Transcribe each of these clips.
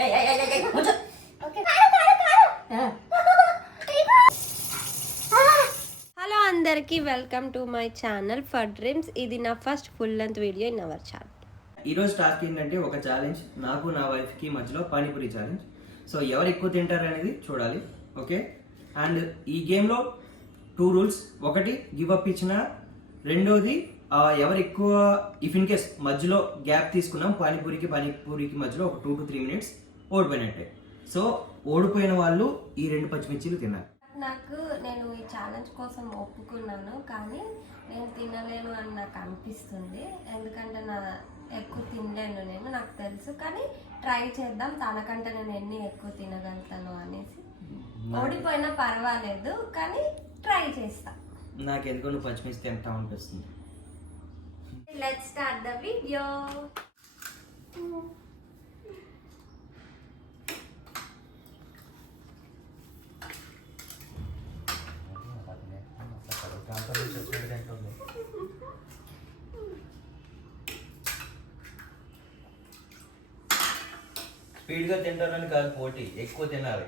Hello అందరికి welcome to my channel for dreams. ఇది నా first full length video in our channel. ఈరోజు task ఏంటంటే ఒక ఛాలెంజ్, నాకు నా వైఫ్కి మధ్యలో పానీపూరి ఛాలెంజ్. సో ఎవరు ఎక్కువ తింటారు అనేది చూడాలి, ఓకే? అండ్ ఈ గేమ్లో 2 రూల్స్. ఒకటి గివ్ అప్ ఇచ్చిన, రెండోది ఎవరు ఎక్కువ ఇఫ్ ఇన్ కేస్ మధ్యలో గ్యాప్ తీసుకున్నాం పానీపూరికి మధ్యలో ఒక 2 to 3 minutes ఓడిపోయినట్టే. సో ఓడిపోయిన వాళ్ళు ఈ 2 పచ్చిమిర్చీలు తిన్నారు. నేను ఈ ఛాలెంజ్ కోసం ఒప్పుకున్నాను, కానీ నేను తినలేను అని నాకు అనిపిస్తుంది. ఎందుకంటే ఎక్కువ తినలేను నేను, నాకు తెలుసు. కానీ ట్రై చేద్దాం, తనకంటే నేను ఎన్ని ఎక్కువ తినగలుగుతాను అనేసి. ఓడిపోయినా పర్వాలేదు, కానీ ట్రై చేస్తా. నాకు ఎందుకు నువ్వు పచ్చిమిర్చి తింటా అనిపిస్తుంది. Let's start the video. స్పీడ్గా తింటారని కాదు పోటీ, ఎక్కువ తినాలి.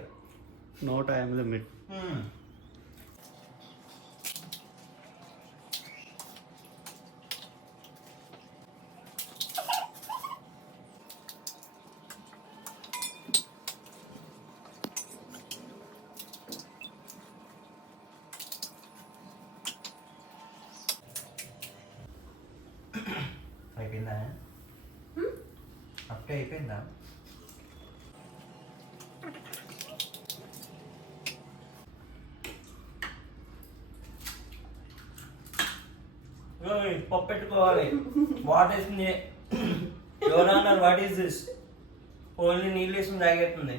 No time limit. అయిపోయిందా? అప్పుడే అయిపోయిందా? పప్పు పెట్టుకోవాలి. వాట్ ఈస్ ఎవరన్నారు వాట్ ఈస్ దిస్? ఓన్లీ నీళ్ళు వేసి తాగేస్తుంది.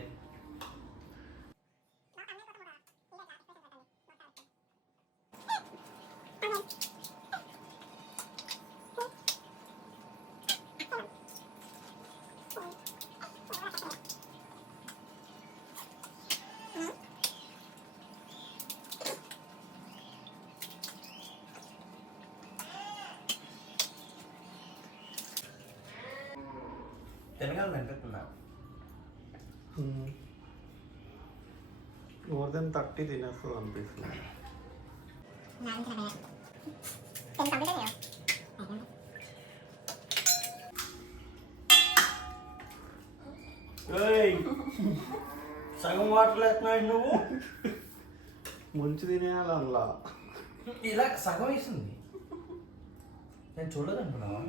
తినగలను అనుకుంటున్నా. మోర్ దెన్ 30 తినేస్తుంది అనిపిస్తుంది. సగం వాటర్ వేస్తున్నాడు నువ్వు. ముంచి తినేయాలి అలా. ఇలా సగం వేస్తుంది. నేను చూడదు అనుకున్నావా?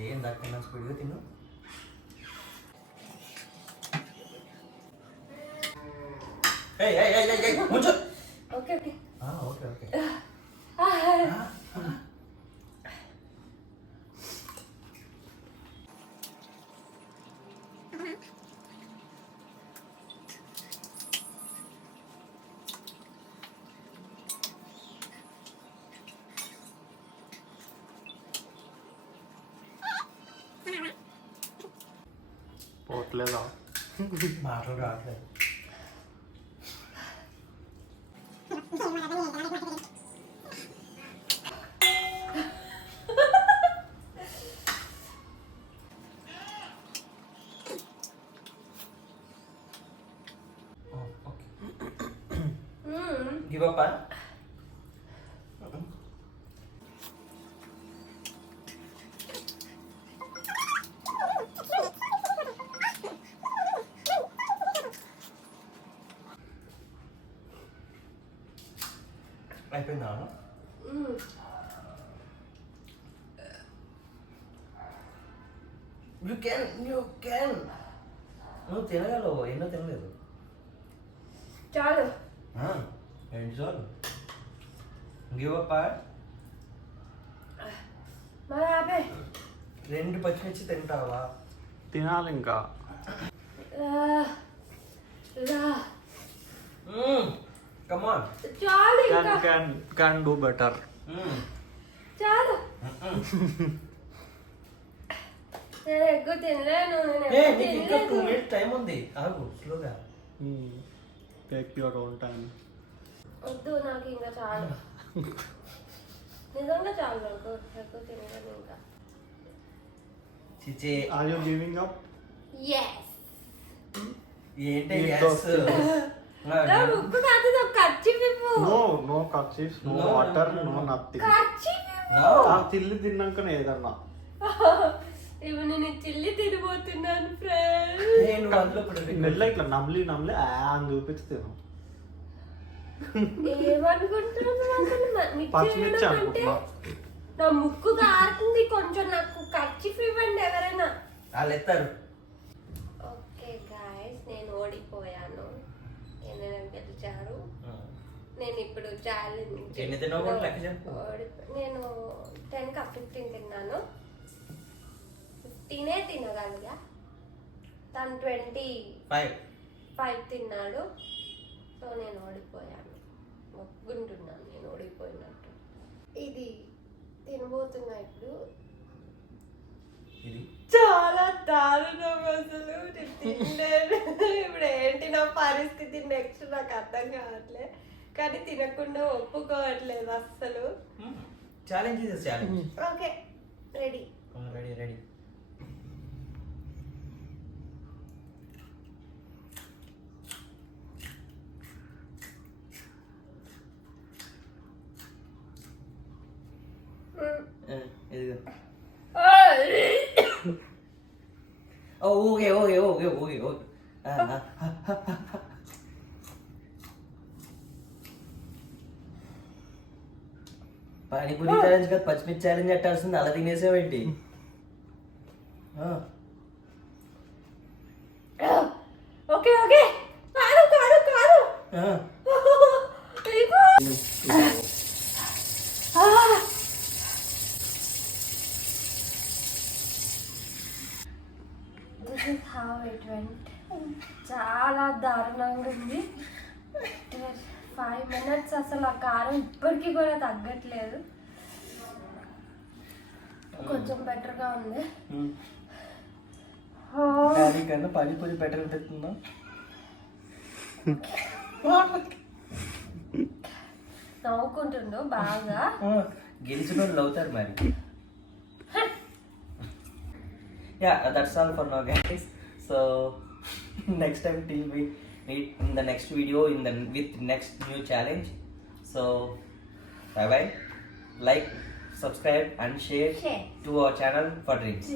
ఏం దక్కన్నా స్పీడ్గా తిను. Okay okay. పోట్లేదా? మాటలు రావట్లేదు. Give up. అయిపోయిందా? You can. నువ్వు తినగలవు, ఎన్నో తినలేదు. చాలు. ఏంటి చాలు? Give up. 2 పచ్చిమిర్చి తింటావా? తినాలి ఇంకా. Come on. చాలు. Can do better. చాలు. నేను ఎక్కువ తినలేను. ఇంకా 2 minutes టైం ఉంది, ఆగు స్లోగా. Take your own time. వద్దు, నాకు ఇంకా చాలు. నిజంగా చాలు నాకు ఎక్కువ తినలేదు ఇంకా. చిచే are you giving up? Yes. ఏంటి Eat yes? those things. నా ముక్కు కాదు, నాకు కర్చీఫ్ ఇవ్వు. No no kerchiefs, no No, water, no, no no. Nothing. Kerchief ఇవ్వు. No. ఆ చిల్లి తిన్నాకనే ఏదన్నా. ఇప్పుడు నేను చిల్లి తినబోతున్నాను ఫ్రెండ్స్. నేను అందులో మెల్ల ఇట్లా నమ్లి నమ్లి అని చూపించి తిను. ఏమనుకుంటున్నాను పచ్చిమిర్చి అనుకుంటున్నా. నా ముక్కు కారుతుంది కొంచెం, నాకు కర్చీఫ్ ఇవ్వండి ఎవరైనా. వాళ్ళు ఎత్తారు. ఓకే గాయస్, నేను ఓడిపోయాను. నేను గెలిచారు. నేను ఇప్పుడు ఛాలెంజ్ ఎన్ని తిన్నావు కూడా లెక్క చెప్పు. నేను 10 కా 15 తిన్నాను. 15 తినగలిగా. తను 25 తిన్నాడు. సో నేను ఓడిపోయాను. ఒప్పుకుంటున్నాను నేను ఓడిపోయినట్టు. ఇది తినబోతున్నా ఇప్పుడు. ఇది చాలా దారుణం అసలు. నేను తినలేదు. ఇప్పుడు ఏంటి నా పరిస్థితి నెక్స్ట్ నాకు అర్థం కావట్లే. కానీ తినకుండా ఒప్పుకోవట్లేదు అస్సలు. ఛాలెంజ్ ఇది challenge. Okay ready. Ready ready. ఇదిగో. Okay okay okay okay okay. Panipuri challenge కాదు, పచ్చిమిర్చి ఛాలెంజ్ పెట్టాల్సింది. అలా తినేసావేంటి? Okay okay. కాదు కాదు కాదు. This is how it went. చాలా దారుణంగా ఉంది. 5 minutes అసలు ఆ కారం ఇప్పటికీ కూడా తగ్గట్లేదు. కొంచెం బెటర్గా ఉంది. కన్నా పానీపూరి బెటర్ పెడుతుందా? నవ్వుకుంటుండు బాగా. గెలిచిన వాళ్ళు అవుతారు మరి. Yeah, that's all for now, guys. So next time till we meet in the next video with next new challenge. So bye bye. Like, subscribe and share to our channel for dreams.